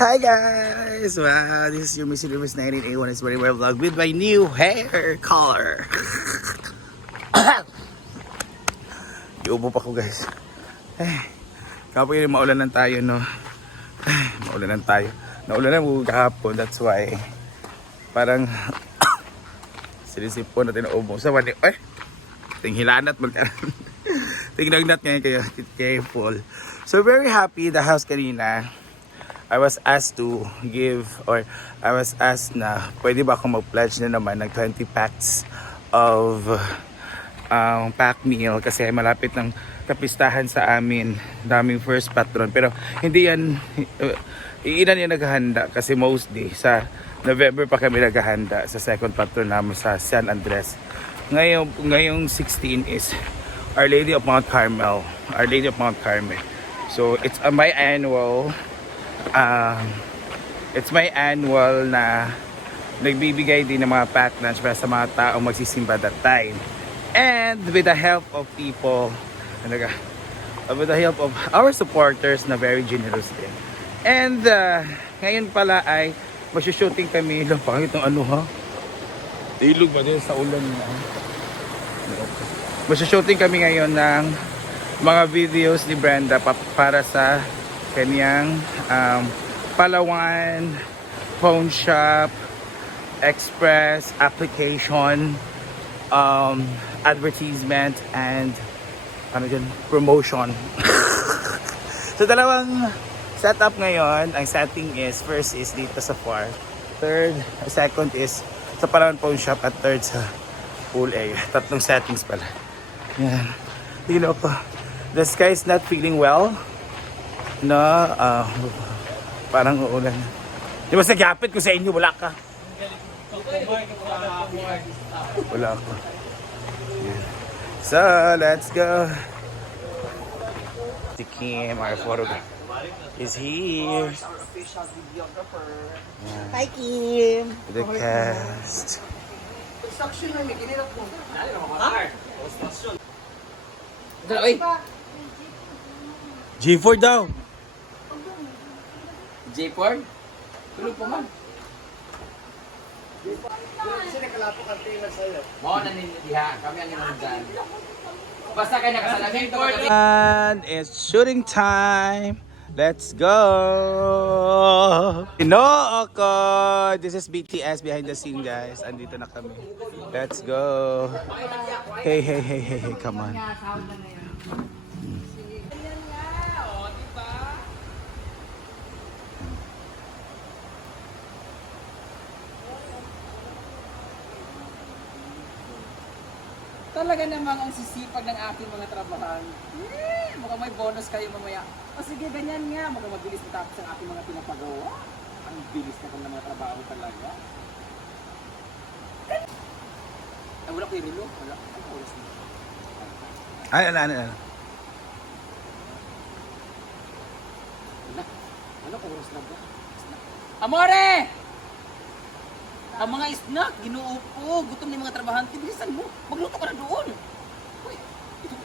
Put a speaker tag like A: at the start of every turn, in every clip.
A: Hi guys! Wow, this is your Miss Universe 1981 is very well vlog with my new hair color. Iubo pa ko guys. Eh, kapag yun maulanan tayo no. Eh, maulanan tayo. Naulanan mo kahapon, that's why. Parang sinisipon natin na ubo. Sa wali, eh, tinghilanat magkaroon. Tingnagnat ngayon kayo, careful. So very happy the house kanina. I was asked to give or I was asked na pwede ba ako mag-pledge na naman ng 20 packs of um, pack meal? Kasi malapit ng kapistahan sa amin daming first patron. Pero hindi yan uh, iilan yung naghahanda? Kasi mostly sa November pa kami naghahanda sa second patron namin sa San Andres. Ngayong, ngayong 16 is Our Lady of Mount Carmel Our Lady of Mount Carmel. So it's uh, my annual um, it's my annual na nagbibigay din ng mga pack para sa mga taong magsisimba that time. And with the help of people, ano ka, uh, with the help of our supporters na very generous din. And uh, ngayon pala ay magsushooting kami. Lang, pangit ng ano ha? Ilog ba din sa ulan na? Magsushooting kami ngayon ng mga videos ni Brenda pa- para sa kanyang um, Palawan phone shop express application um, advertisement and ano dyan, promotion. So dalawang setup ngayon. Ang setting is first is dito sa far. Third second is sa Palawan phone shop. At third sa pool area tatlong settings pala. Yan. Know pa the sky is not feeling well na ah, parang uulan. Di ba sa gapit ko sa inyo, wala ka? Wala ako. Yan. So, let's go. Si Kim, our photographer, is here.
B: Hi, Kim.
A: The cast. G4 daw.
C: J4? Tulog pa man. Mo na ninyo diha, kami ang inom dyan. Basta kayo nakasalamin.
A: And it's shooting time. Let's go! No, ako! This is BTS behind the scene, guys. Andito na kami. Let's go! Hey, hey, hey, hey, hey, come on.
C: Talaga namang ang sisipag ng ating mga trabahan. Eh, mukhang may bonus kayo mamaya. O sige, ganyan nga. Mukhang mabilis matapos ang ating mga pinapagawa. Ang bilis na ng mga trabaho talaga. Ay, wala ko yung relo. Wala. Ang oras na.
A: Ano, ano, ano? ano?
C: Wala. Ano oras na ba? Amore! Ang mga snack, ginuupo. Gutom na yung mga trabahante. Bilisan mo. Magluto ka na doon. Uy, ito.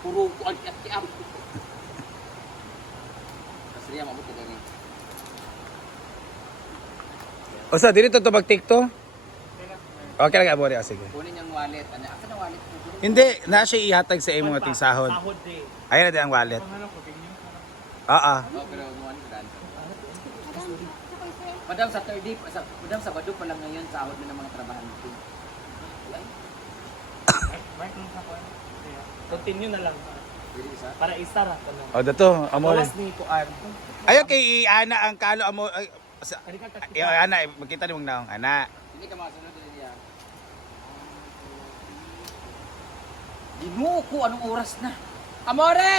C: Puro ko ang kiat-kiam. Kasriya, mabuti ka rin.
A: O sa, dito to mag-tikto? Okay lang, abori. Ah, sige.
C: Kunin yung wallet. Ano, asan ang wallet?
A: Hindi, na siya ihatag sa imo ating sahod. Ayan na din ang wallet. Oo.
C: Oh, pero ko daan. Madam, sa third day, sa, madam, sa Bado pa lang ngayon, sahod na ng mga trabahante. Ay,
D: Continue na lang.
C: pwede isa.
D: Para isara ka lang.
A: O, dato, amore.
D: Awas ni Kuan.
A: Ayaw kay Ana ang kalo amo. Ay, sa,
D: Kani ka
A: ay, Ana, eh, magkita ni mong naong. Ana.
C: Hindi ka makasunod din niya. Ginoo ko, anong oras na? Amore!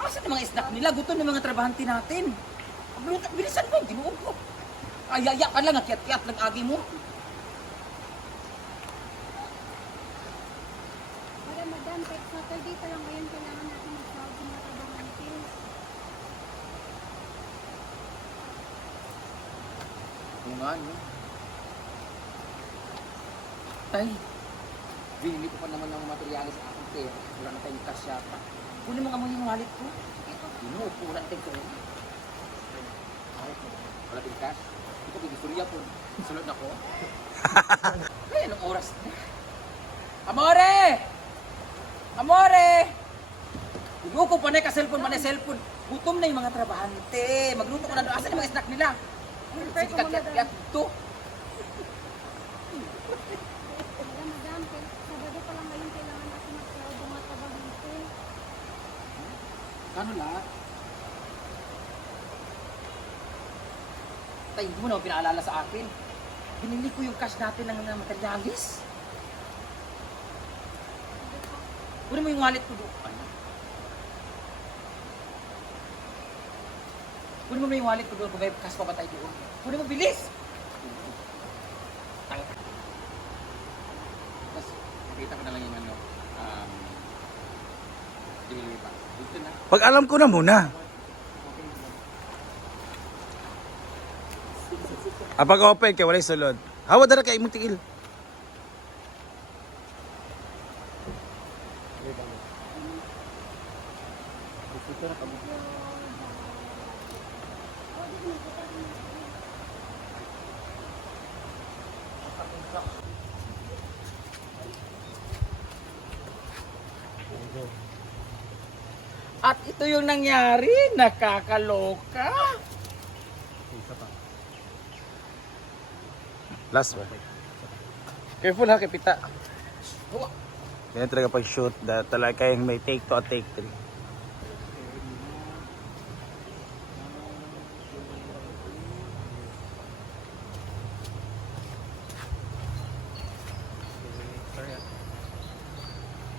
C: Asan yung mga snack nila? Gutom ng mga trabahante natin. Pagluto, bilisan mo, ginoo ko. Ayaya ka lang, kiat-kiat lang agi mo.
E: Para madam, kahit Saturday pa lang ngayon, kailangan natin mag-sahod sa mga trabahante.
C: Oo nga, no? Tay, binili ko pa naman ng materyales sa aking pera. Wala na tayong cash yata. Kunin mo nga mo yung wallet ko. Ginoo ko, wala tayong pera. Wala din cash. Ito ko istorya po. Sunod ako. Ay, anong oras na? Amore! Amore! Huwag ko panay ka cellphone, panay cellphone. Gutom na yung mga trabahante. Magluto ko na doon. Asan yung mga snack nila? Sige, kakyat-kyat to.
E: Madam, madam, kay- Sabado pa lang ngayon kailangan natin mag-crowd ng mga trabahante.
C: Kano lahat? Tay, hindi mo naman pinaalala sa akin. Binili ko yung cash natin ng ng materialis. Kunin mo yung wallet ko doon. Ano? Kunin mo na yung wallet ko doon may cash pa ba tayo doon. Kunin mo, bilis! Tang. Tapos, nakita ko na lang yung ano, um, delivery pa. Dito na.
A: Pag alam ko na muna. Ah, pag open kay walay sulod. Hawa dara kay imong tiil.
C: At ito yung nangyari, nakakaloka.
A: Last one. Careful ha, kay pita.
C: Huwa.
A: Ganyan talaga pag shoot. Da, talaga kayong may take two at take three.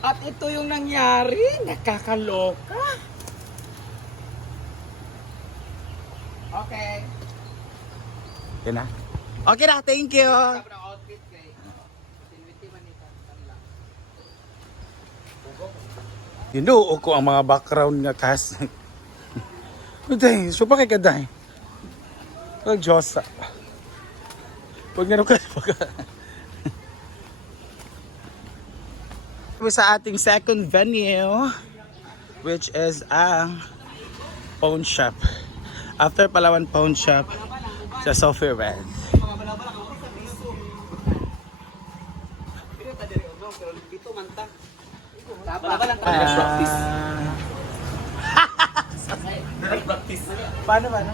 C: At ito yung nangyari, nakakaloka. Okay.
A: Yan na. Okay na, thank you. Hinuo ko ang mga background nga cast. Uday, so pa kay kaday. Pag Diyosa. Pag nga ka pag sa ating second venue which is ang pawn shop. After Palawan Pawn Shop sa Sophie Red.
C: Baba lang tayo.
A: Ah. paano ba na?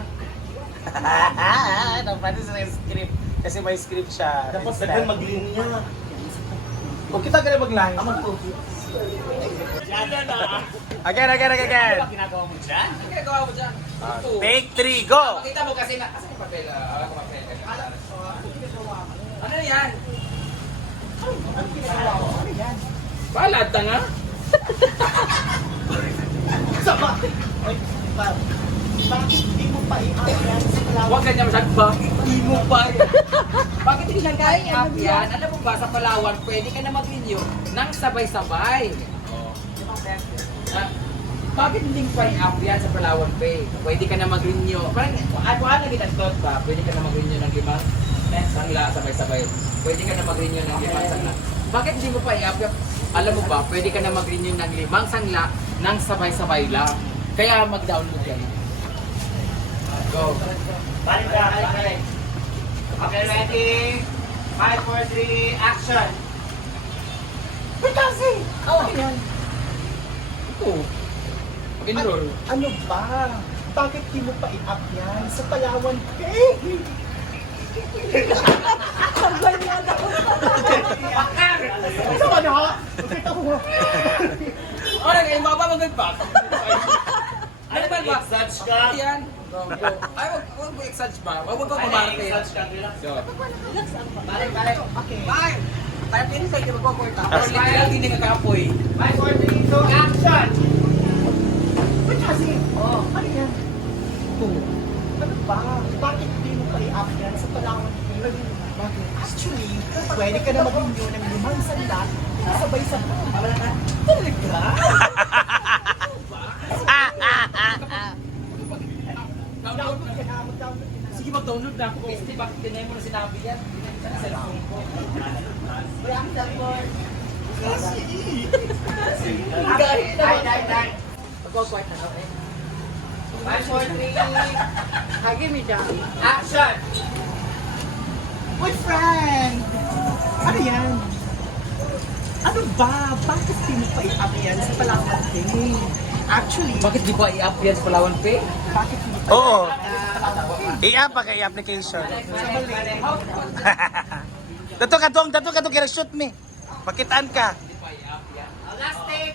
A: Paano sa script? Kasi may script siya. Tapos daghan maglinya. O kita ka na maglahin. Again, again, again, again.
C: Ginagawa mo dyan? Ano ginagawa mo dyan? Ito.
A: Take three, go!
C: Makita mo kasi na... Asan yung papel? Ah, Wala ko papel. Ano yan? Balad nga? Huwag ganyan masyad ba? Hindi mo pa. Bakit hindi lang kaya i-up yan? Alam mo ba, sa Palawan, pwede ka na mag-renew ng sabay-sabay. Ah, bakit hindi pa i-up yan sa Palawan Pay? Pwede ka na mag-renew. Parang, ano ano kita thought ba? Pwede ka na mag-renew ng limang sangla sabay-sabay. Pwede ka na mag-renew ng limang sangla. Bakit hindi mo pa i-up yan? Alam mo ba, pwede ka na mag-renew ng limang sangla ng sabay-sabay lang. Kaya mag-download ka na. Go.
D: Balik ka, balik. Okay, ready? 5, 4, 3, action!
C: Wait kasi! Oh, yan. Ito. Enroll.
B: Ano ba? Bakit di mo pa i-up yan sa Palawan Pay? Sa ano? Nakita ko.
C: Ano kayo, mapapagod-back? Ano ba ba?
D: Exage ka.
C: Yan. Ay, wag wag mo exage ba? Wag wag ko kumarte.
D: Exage ka, relax.
C: Go.
B: Balik, balik. Okay.
C: Bye! Tayo pinin sa iyo magkukurta. Pero hindi lang hindi nagkapoy.
D: 5, 4, 3, 2, action!
B: Ba't kasi? Oh, ano yan? Ano ba? Bakit di mo pa i-up yan sa Palawan Pay? Bakit? Actually, pwede ka na mag-renew ng limang sanda sabay-sabay. Talaga?
C: Download
B: Download ka na, mag-download ka na.
C: Sige, mag-download na ako. Kasi bakit tinay mo na sinabi yan? Sa cellphone ko.
D: Die, die, die.
C: Mag-go-quiet na ako eh.
D: 5, 4, 3,
E: Ah, give me that.
D: Action!
B: My friend! Ano yan? Ano ba? Bakit di mo pa i-up yan sa Palawan Day? Actually,
C: Bakit di ba i-up yan sa Palawan Pay?
B: bakit hindi pa
A: Oo. I-app pa kay application. Dato ka dong, dato ka dong kira shoot me. Pakitaan ka.
D: Last take!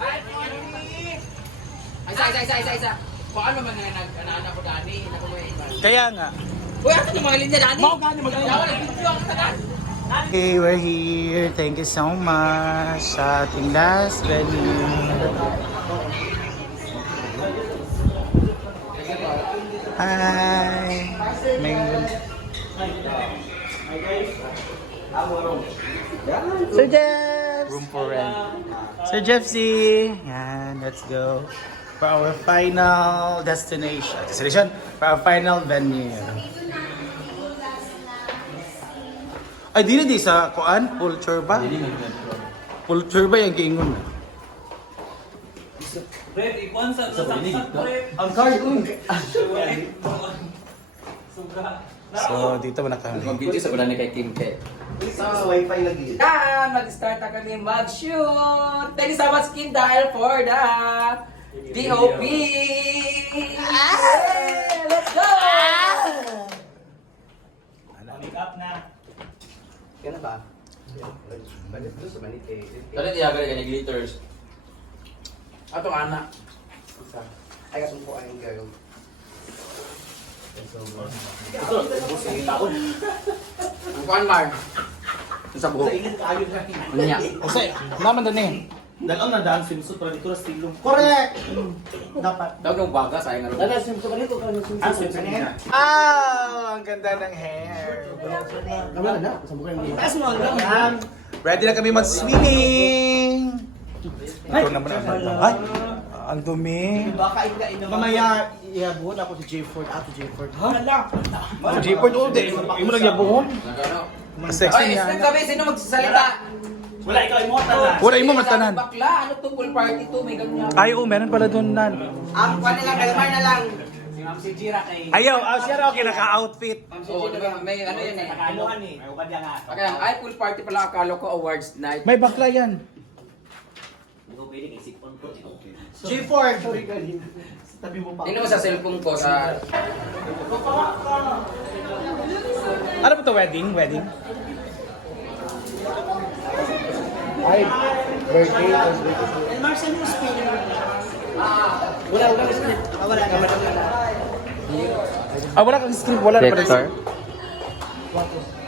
D: 5, 4, 3!
C: Isa, isa, isa, isa, isa. Paano man nga nag-anak ko dani?
A: Kaya nga.
C: Uy, asa yung mga linya dani?
B: Mao gani mag
C: Yawa, nag-video ang tanan.
A: Okay, we're here. Thank you so much sa ating last venue. Hi! May... Sir Jeff! Room for rent. Sir Jeffsy! Yan, let's go. For our final destination. Destination? For our final venue. Ay, di na di sa kuan? Culture ba? Culture ba yung giingon? Ang card ko. So, dito mo na kami.
C: Mag-video sa ni kay Kim K.
B: Sa wifi lagi.
C: Dan, mag-start na kami mag-shoot. Thank you so much, Kim Dahil, for the DOP. Let's go!
D: Make up na.
B: Kaya ba?
C: Tadi tiyaga ganyan glitters. Atong anak.
B: Ay, kasumpo ay kayo.
C: Ang kuan mar. Sa buhok. Unya.
A: Kasi, naman doon eh.
D: Dalawang na daan swimsuit pero dito na silong.
B: Correct! Dapat.
C: Daw yung baga sa nga ro.
B: Dala, simso ka nito.
D: Ah, swimsuit na.
A: Ah, ang ganda ng hair.
B: Kamala na. Kayo. Taas mo.
A: Ready na kami mag-swimming. Ito naman ang Ay, ang dumi.
B: Baka ikain na. Mamaya, iyabuhon ako si J-Ford. Ato J-Ford. Ha?
A: Sa J-Port all day. Imo lang yabuhon.
C: Nagano?
A: Sexy niya.
C: isang kami sino magsasalita?
D: Wala, ikaw immortal na.
A: Wala imo matanan.
C: Bakla, ano to pool party to may ganyan.
A: Ay, oo, meron pala doon nan.
B: Ang kwan nila, kalmar na lang.
D: Si Jira kay...
A: Ayaw, ah, siya okay, naka-outfit.
C: Oo, di ba? May ano yan eh.
D: Nakaanuhan eh. May ubad yan nga.
C: Ay pool party pala akala ko awards night.
A: May bakla yan.
B: J-Ford. Sorry, galing. Tabi mo pa.
C: Tingnan mo sa cellphone ko sa
A: Ano ba to wedding? Wedding?
B: Ay, birthday. Elmar, saan yung spelling? Wala, wala yung script. Ah, wala.
A: Ah, wala kang script. Wala na pala.
C: Vector.
B: What?